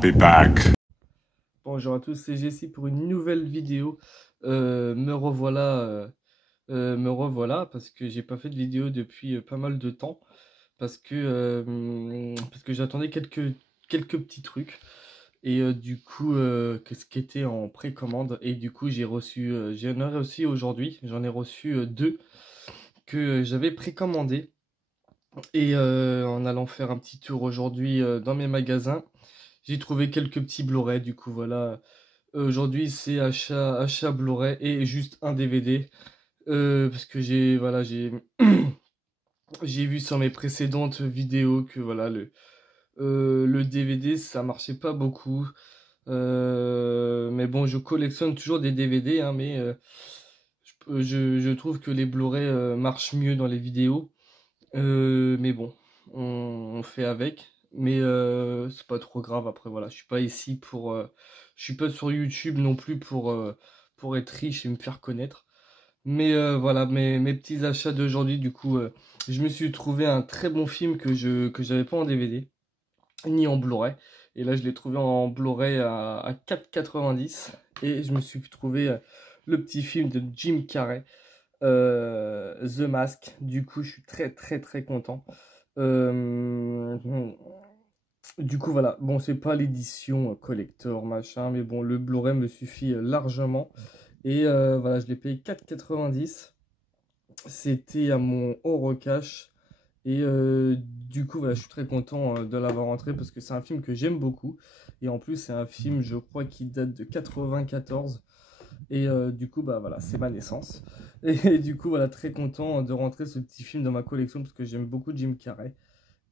be back. Bonjour à tous, c'est Jessie pour une nouvelle vidéo. Me revoilà parce que j'ai pas fait de vidéo depuis pas mal de temps parce que j'attendais quelques petits trucs et que ce qui était en précommande et du coup j'en ai reçu aujourd'hui, j'en ai reçu deux que j'avais précommandé et en allant faire un petit tour aujourd'hui dans mes magasins, j'ai trouvé quelques petits Blu-ray. Du coup voilà. Aujourd'hui, c'est achat Blu-ray et juste un DVD. Parce que j'ai vu sur mes précédentes vidéos que voilà, le DVD, ça marchait pas beaucoup. Mais bon, je collectionne toujours des DVD, hein, mais je trouve que les Blu-ray marchent mieux dans les vidéos. Mais bon, on fait avec. Mais c'est pas trop grave. Après, voilà, je suis pas ici pour. Je suis pas sur YouTube non plus pour être riche et me faire connaître. Mais voilà, mes petits achats d'aujourd'hui, du coup, je me suis trouvé un très bon film que j'avais pas en DVD, ni en Blu-ray. Et là, je l'ai trouvé en Blu-ray à 4,90. Et je me suis trouvé le petit film de Jim Carrey, The Mask. Du coup, je suis très très très content. Euh, du coup, voilà. Bon, c'est pas l'édition collector, machin, mais bon, le Blu-ray me suffit largement. Et voilà, je l'ai payé 4,90. C'était à mon Eurocash. Et du coup, voilà, je suis très content de l'avoir rentré parce que c'est un film que j'aime beaucoup. Et en plus, c'est un film, je crois, qui date de 94. Et du coup, bah voilà, c'est ma naissance. Et du coup, voilà, très content de rentrer ce petit film dans ma collection parce que j'aime beaucoup Jim Carrey.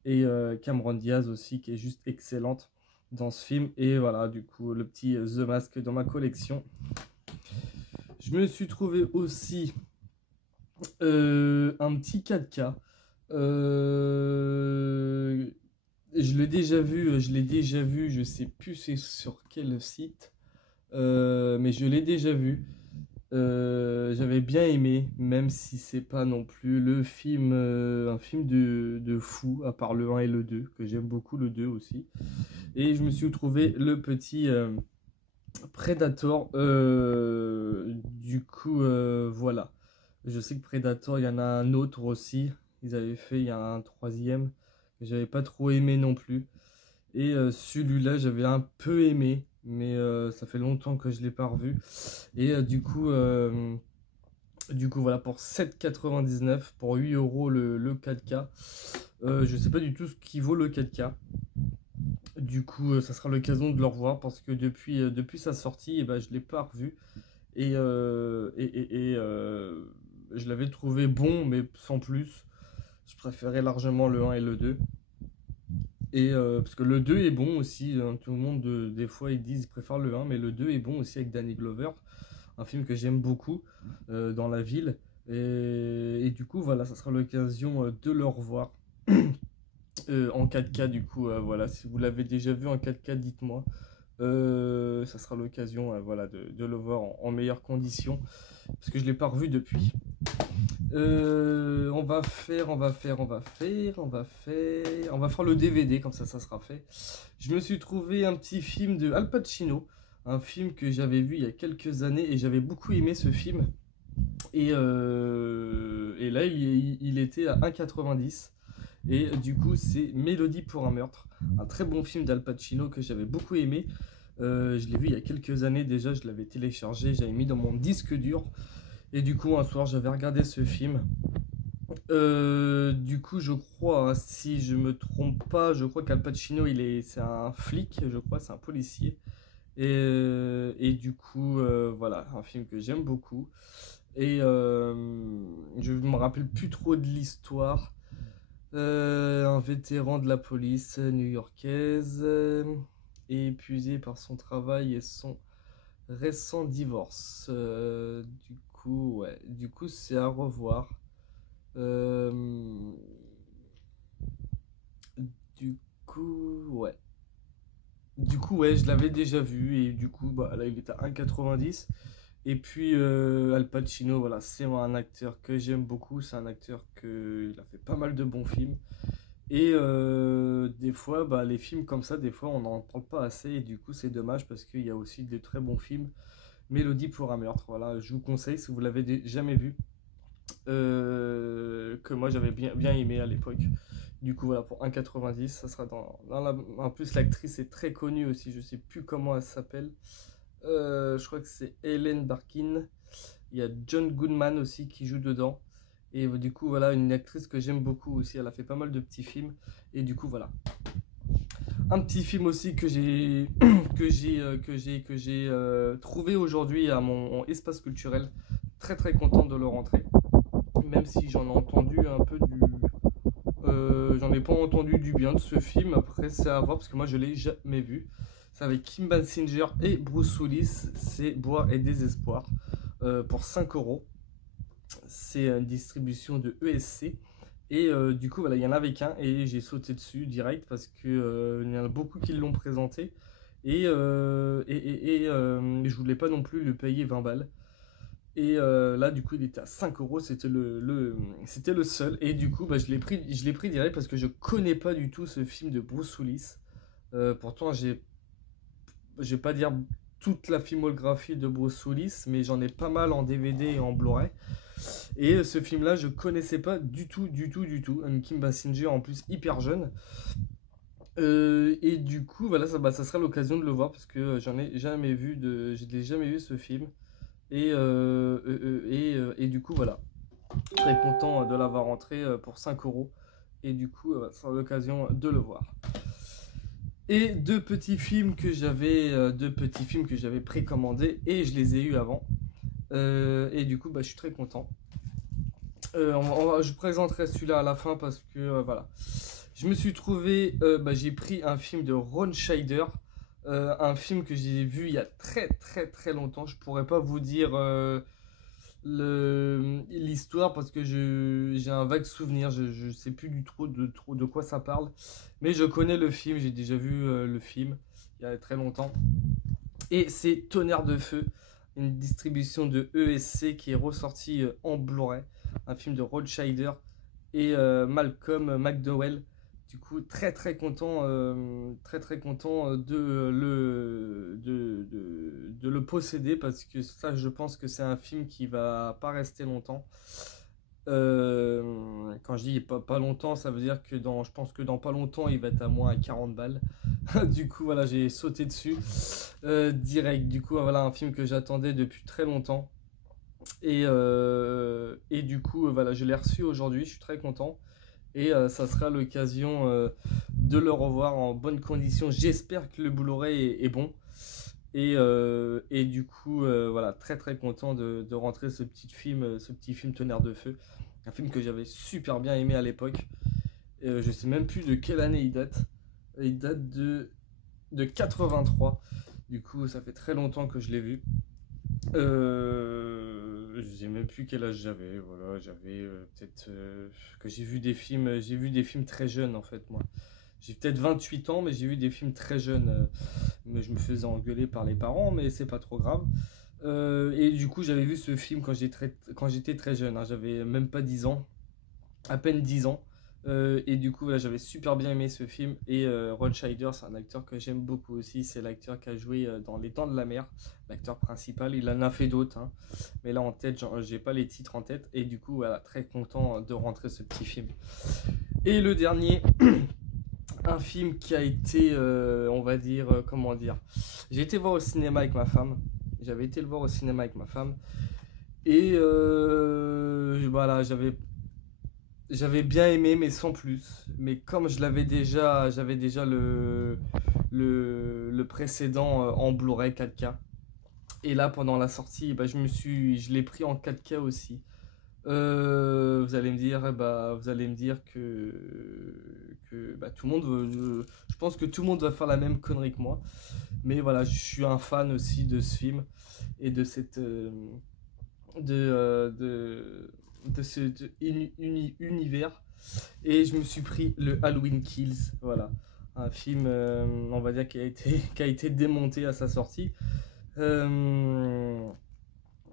Et Cameron Diaz aussi, qui est juste excellente dans ce film. Et voilà, du coup, le petit The Mask dans ma collection. Je me suis trouvé aussi un petit 4K. Je l'ai déjà vu, je sais plus c'est sur quel site, mais je l'ai déjà vu. J'avais bien aimé, même si c'est pas non plus le film, un film de fou, à part le un et le 2 que j'aime beaucoup le 2 aussi. Et je me suis trouvé le petit Predator. Voilà. Je sais que Predator, il y en a un autre aussi. Ils avaient fait, il y a un troisième que j'avais pas trop aimé non plus. Et celui-là, j'avais un peu aimé, mais ça fait longtemps que je l'ai pas revu. Et du coup, voilà, pour 7,99, pour 8 euros le 4K. Je sais pas du tout ce qui vaut le 4K. Du coup, ça sera l'occasion de le revoir parce que depuis sa sortie, je ne l'ai pas revu. Et je l'avais trouvé bon, mais sans plus. Je préférais largement le un et le 2. Et parce que le 2 est bon aussi, hein, tout le monde, des fois, ils disent qu'ils préfèrent le un, mais le 2 est bon aussi avec Danny Glover. Un film que j'aime beaucoup dans la ville. Et du coup, voilà, ça sera l'occasion de le revoir en 4K. Du coup, voilà, si vous l'avez déjà vu en 4K, dites-moi. Ça sera l'occasion voilà, de le voir en meilleures conditions. Parce que je ne l'ai pas revu depuis. On va faire le DVD, comme ça sera fait. Je me suis trouvé un petit film de Al Pacino, un film que j'avais vu il y a quelques années et j'avais beaucoup aimé ce film. Et là, il était à 1,90. Et du coup, c'est Mélodie pour un meurtre, un très bon film d'Al Pacino que j'avais beaucoup aimé. Je l'ai vu il y a quelques années déjà, je l'avais téléchargé, j'avais mis dans mon disque dur. Et du coup, un soir, j'avais regardé ce film. Du coup, je crois, hein, si je me trompe pas, je crois qu'Al Pacino, c'est un flic, je crois, c'est un policier. Et du coup, voilà, un film que j'aime beaucoup. Et je me rappelle plus trop de l'histoire. Un vétéran de la police new-yorkaise, épuisé par son travail et son récent divorce. Du coup, c'est à revoir. Euh, du ouais. Ouais, je l'avais déjà vu et du coup, bah là, il est à 1,90. Et puis, Al Pacino, voilà, c'est un acteur que j'aime beaucoup. C'est un acteur il a fait pas mal de bons films. Et des fois, bah, les films comme ça, des fois, on n'en parle pas assez. Et du coup, c'est dommage parce qu'il y a aussi de très bons films. Mélodie pour un meurtre, voilà, je vous conseille si vous l'avez jamais vu. Que moi j'avais bien aimé à l'époque. Du coup, voilà, pour 1,90, ça sera dans la... En plus, l'actrice est très connue aussi, je sais plus comment elle s'appelle. Je crois que c'est Helen Barkin. Il y a John Goodman aussi qui joue dedans. Et du coup, voilà, une actrice que j'aime beaucoup aussi. Elle a fait pas mal de petits films. Et du coup, voilà. Un petit film aussi que j'ai trouvé aujourd'hui à mon espace culturel. Très très content de le rentrer. Même si j'en ai entendu un peu du... j'en ai pas entendu du bien de ce film. Après, c'est à voir parce que moi, je l'ai jamais vu. C'est avec Kim Basinger et Bruce Willis. C'est Bois et Désespoir. Pour 5 euros. C'est une distribution de ESC. Et du coup, voilà, il y en avait qu'un et j'ai sauté dessus direct parce que il y en a beaucoup qui l'ont présenté. Je voulais pas non plus le payer 20 balles. Et là, du coup, il était à 5 euros, c'était le seul. Et du coup, bah, je l'ai pris direct parce que je connais pas du tout ce film de Bruce Willis. Pourtant, je vais pas dire toute la filmographie de Bruce Willis, mais j'en ai pas mal en DVD et en Blu-ray. Et ce film-là, je connaissais pas du tout, du tout, du tout. Un Kim Basinger en plus hyper jeune. Et du coup, voilà, ça sera l'occasion de le voir parce que j'en ai jamais vu je l'ai jamais vu ce film. Et du coup, voilà, très content de l'avoir rentré pour 5 euros. Et du coup, ça sera l'occasion de le voir. Et deux petits films que j'avais précommandés et je les ai eus avant. Et du coup, bah, je suis très content. Je présenterai celui-là à la fin parce que voilà. Je me suis trouvé, j'ai pris un film de Ron Scheider, un film que j'ai vu il y a très très très longtemps. Je pourrais pas vous dire l'histoire parce que j'ai un vague souvenir. Je sais plus du tout de quoi ça parle, mais je connais le film. J'ai déjà vu le film il y a très longtemps. Et c'est Tonnerre de Feu, une distribution de ESC qui est ressortie en Blu-ray, un film de Rod Schneider et Malcolm McDowell. Du coup, très très content de le posséder parce que ça, je pense que c'est un film qui va pas rester longtemps. Quand je dis pas longtemps, ça veut dire que je pense que dans pas longtemps, il va être à moins à 40 balles. Du coup, voilà, j'ai sauté dessus direct. Du coup, voilà, un film que j'attendais depuis très longtemps. Et du coup, voilà, je l'ai reçu aujourd'hui, je suis très content. Et ça sera l'occasion de le revoir en bonne condition. J'espère que le Blu-ray est bon. Et du coup, voilà, très très content de rentrer ce petit film Tonnerre de Feu. Un film que j'avais super bien aimé à l'époque. Je sais même plus de quelle année il date. Il date de 83. Du coup, ça fait très longtemps que je l'ai vu. Je sais même plus quel âge j'avais. Voilà, j'avais peut-être que j'ai vu des films très jeunes en fait moi. J'ai peut-être 28 ans, mais j'ai vu des films très jeunes. Mais je me faisais engueuler par les parents, mais c'est pas trop grave. Et du coup, j'avais vu ce film quand j'étais très jeune. Hein. J'avais même pas 10 ans, à peine 10 ans. Et du coup, là, j'avais super bien aimé ce film. Et Ron Schneider, c'est un acteur que j'aime beaucoup aussi. C'est l'acteur qui a joué dans Les Dents de la Mer, l'acteur principal. Il en a fait d'autres, hein. Mais là, en tête, j'ai pas les titres en tête. Et du coup, voilà, très content de rentrer ce petit film. Et le dernier, un film qui a été, on va dire, comment dire. J'ai été voir au cinéma avec ma femme. J'avais été le voir au cinéma avec ma femme. Et voilà, j'avais bien aimé, mais sans plus. Mais comme j'avais déjà le précédent en Blu-ray 4K. Et là, pendant la sortie, bah, je l'ai pris en 4K aussi. Vous allez me dire que bah, tout le monde, je pense que tout le monde va faire la même connerie que moi. Mais voilà, je suis un fan aussi de ce film et de cette, de ce univers. Et je me suis pris le Halloween Kills, voilà, un film, on va dire qui a été démonté à sa sortie.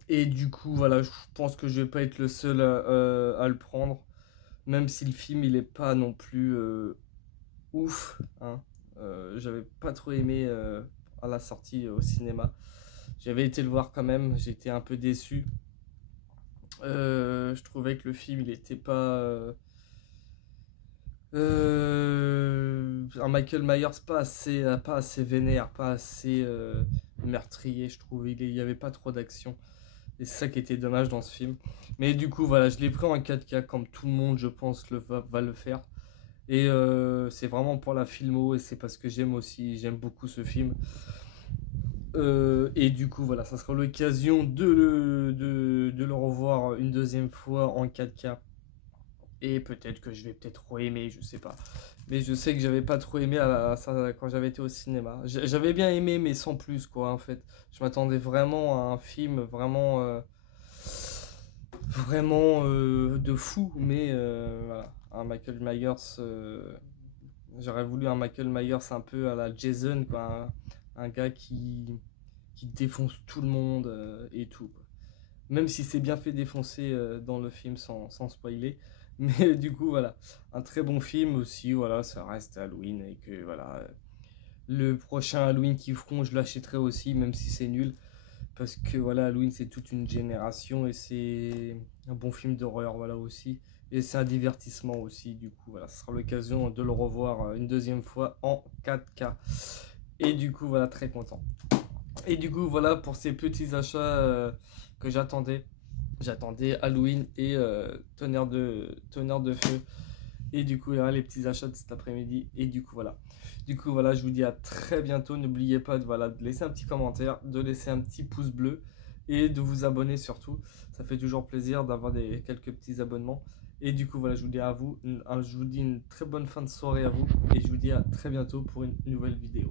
Et du coup, voilà, je pense que je vais pas être le seul à le prendre. même si le film il est pas non plus ouf, hein. J'avais pas trop aimé à la sortie au cinéma. J'avais été le voir quand même, j'étais un peu déçu. Je trouvais que le film il était pas un Michael Myers pas assez vénère, pas assez meurtrier, je trouve. Il y avait pas trop d'action. Et c'est ça qui était dommage dans ce film. Mais du coup, voilà, je l'ai pris en 4K comme tout le monde, je pense, va le faire. Et c'est vraiment pour la filmo et c'est parce que j'aime beaucoup ce film. Et du coup, voilà, ça sera l'occasion de le revoir une deuxième fois en 4K. Et peut-être que je vais peut-être trop aimer, je sais pas. Mais je sais que j'avais pas trop aimé ça quand j'avais été au cinéma. J'avais bien aimé, mais sans plus, quoi, en fait. Je m'attendais vraiment à un film vraiment de fou, mais voilà. Un Michael Myers, j'aurais voulu un Michael Myers un peu à la Jason, quoi. Un gars qui défonce tout le monde et tout, quoi. Même si c'est bien fait défoncer dans le film sans spoiler. Mais du coup, voilà. Un très bon film aussi, voilà, ça reste Halloween. Et que voilà, le prochain Halloween qu'ils feront, je l'achèterai aussi, même si c'est nul. Parce que voilà, Halloween c'est toute une génération et c'est un bon film d'horreur, voilà aussi. Et c'est un divertissement aussi, du coup, voilà, ce sera l'occasion de le revoir une deuxième fois en 4K. Et du coup, voilà, très content. Et du coup, voilà pour ces petits achats que j'attendais. J'attendais Halloween et tonnerre de feu. Et du coup, là, les petits achats de cet après-midi. Et du coup, voilà. Du coup, voilà, je vous dis à très bientôt. N'oubliez pas de, voilà, de laisser un petit commentaire, de laisser un petit pouce bleu et de vous abonner surtout. Ça fait toujours plaisir d'avoir quelques petits abonnements. Et du coup, voilà, je vous dis je vous dis une très bonne fin de soirée à vous. Et je vous dis à très bientôt pour une nouvelle vidéo.